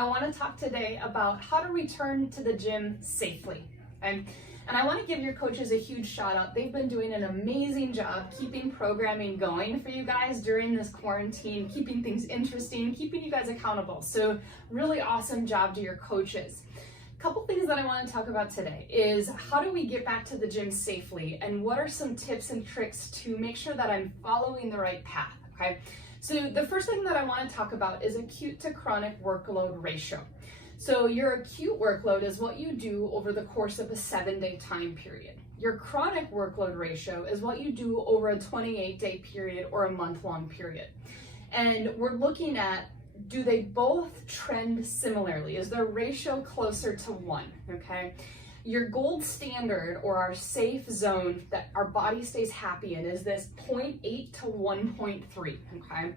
I want to talk today about how to return to the gym safely. And I want to give your coaches a huge shout out. They've been doing an amazing job keeping programming going for you guys during this quarantine, keeping things interesting, keeping you guys accountable. So really awesome job to your coaches. A couple things that I want to talk about today is how do we get back to the gym safely, and what are some tips and tricks to make sure that I'm following the right path, okay? So the first thing that I want to talk about is acute to chronic workload ratio. So your acute workload is what you do over the course of a 7-day time period. Your chronic workload ratio is what you do over a 28-day period or a month-long period. And we're looking at, do they both trend similarly? Is their ratio closer to 1, okay? Your gold standard, or our safe zone that our body stays happy in, is this 0.8 to 1.3, okay?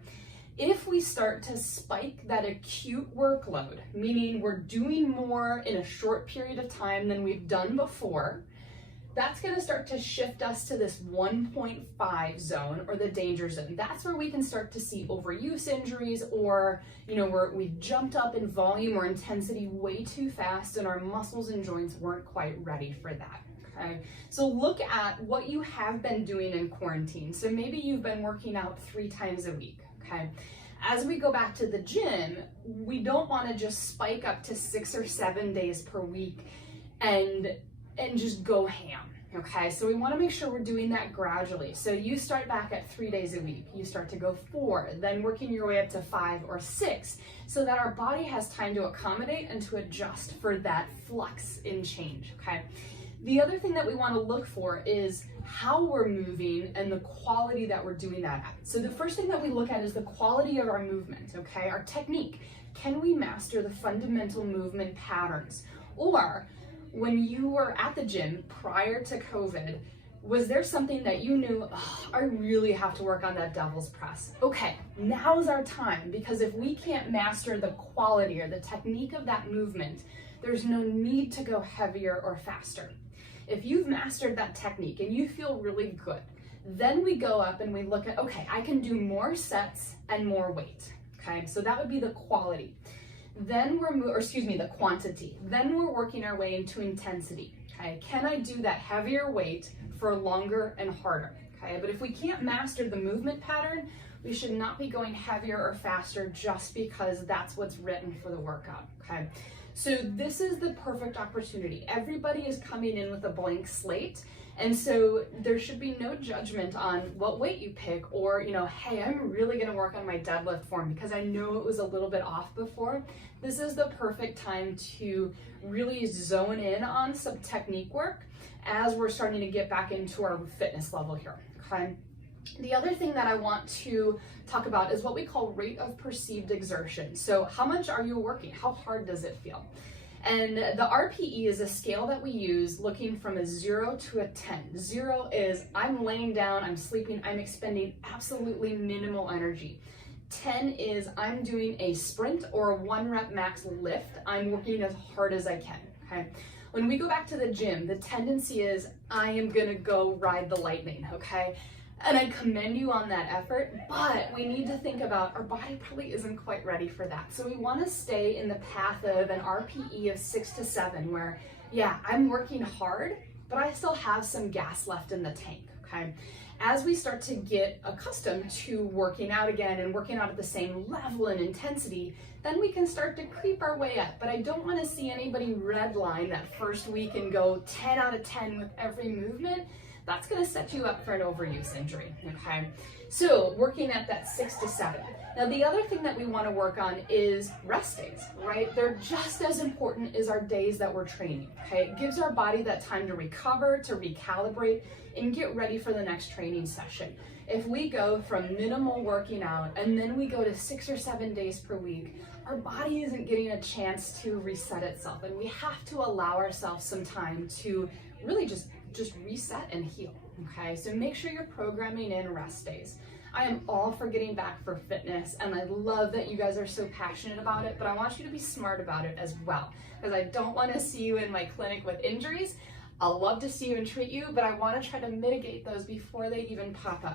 If we start to spike that acute workload, meaning we're doing more in a short period of time than we've done before, that's going to start to shift us to this 1.5 zone, or the danger zone. That's where we can start to see overuse injuries, or we've jumped up in volume or intensity way too fast and our muscles and joints weren't quite ready for that. Okay, so look at what you have been doing in quarantine. So maybe you've been working out 3 times a week. Okay, as we go back to the gym, we don't want to just spike up to 6 or 7 days per week and just go ham. Okay, so we want to make sure we're doing that gradually. So you start back at 3 days a week, you start to go 4, then working your way up to 5 or 6, so that our body has time to accommodate and to adjust for that flux in change. Okay, the other thing that we want to look for is how we're moving and the quality that we're doing that at. So the first thing that we look at is the quality of our movement, okay? Our technique. Can we master the fundamental movement patterns? Or when you were at the gym prior to COVID, was there something that you knew, oh, I really have to work on that devil's press? Okay, now's our time, because if we can't master the quality or the technique of that movement, there's no need to go heavier or faster. If you've mastered that technique and you feel really good, then we go up and we look at, okay, I can do more sets and more weight. Okay, so that would be the quality. Then the quantity. Then we're working our way into intensity. Okay, can I do that heavier weight for longer and harder? Okay, but if we can't master the movement pattern, we should not be going heavier or faster just because that's what's written for the workout. Okay, so this is the perfect opportunity. Everybody is coming in with a blank slate, and so there should be no judgment on what weight you pick, or hey, I'm really going to work on my deadlift form because I know it was a little bit off before. This is the perfect time to really zone in on some technique work as we're starting to get back into our fitness level here. Okay, the other thing that I want to talk about is what we call rate of perceived exertion. So how much are you working? How hard does it feel? And the RPE is a scale that we use looking from a 0 to a 10. 0 is I'm laying down, I'm sleeping, I'm expending absolutely minimal energy. 10 is I'm doing a sprint or a 1 rep max lift. I'm working as hard as I can, okay? When we go back to the gym, the tendency is I am gonna go ride the lightning, okay? And I commend you on that effort, but we need to think about our body probably isn't quite ready for that. So we want to stay in the path of an RPE of 6 to 7, where, yeah, I'm working hard, but I still have some gas left in the tank, okay? As we start to get accustomed to working out again and working out at the same level and intensity, then we can start to creep our way up. But I don't want to see anybody redline that first week and go 10 out of 10 with every movement. That's going to set you up for an overuse injury, okay? So working at that 6 to 7. Now the other thing that we want to work on is rest days, right? They're just as important as our days that we're training, okay? It gives our body that time to recover, to recalibrate, and get ready for the next training session. If we go from minimal working out and then we go to 6 or 7 days per week, our body isn't getting a chance to reset itself, and we have to allow ourselves some time to really just reset and heal, okay? So make sure you're programming in rest days. I am all for getting back for fitness, and I love that you guys are so passionate about it, but I want you to be smart about it as well, because I don't want to see you in my clinic with injuries. I'll love to see you and treat you, but I want to try to mitigate those before they even pop up.